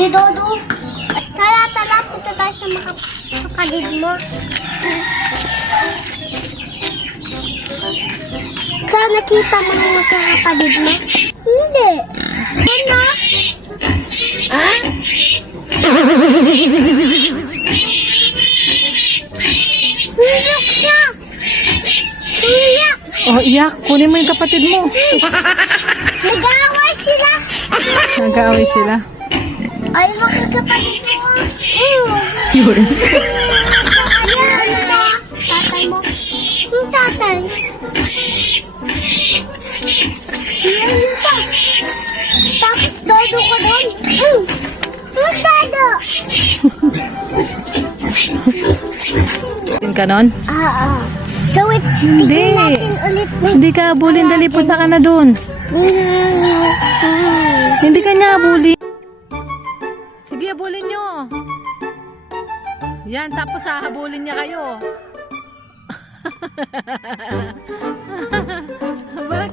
Di Dodo. Tara, tara. Punta tayo sa kapatid mo. Saan nakita mo ng magkakapatid mo? Hindi. Ano? Ah? Iyak siya. Iyak. Oh, iyak. Kunin mo yung kapatid mo. Nag-aaway sila. Nag-aaway sila. Ay, makakapatid mo. Yun. Ayan, tatay mo. Yung tatay. Ayan pa. Tapos dodo ka doon. Yung dodo. Tin ka nun? So wait, Hindi. tignan natin ulit. Hindi ka abulin. Dali, punta ka na dun. Hindi ka niya abulin. Sige, abulin nyo. Yan, tapos hahabulin niya kayo. Bak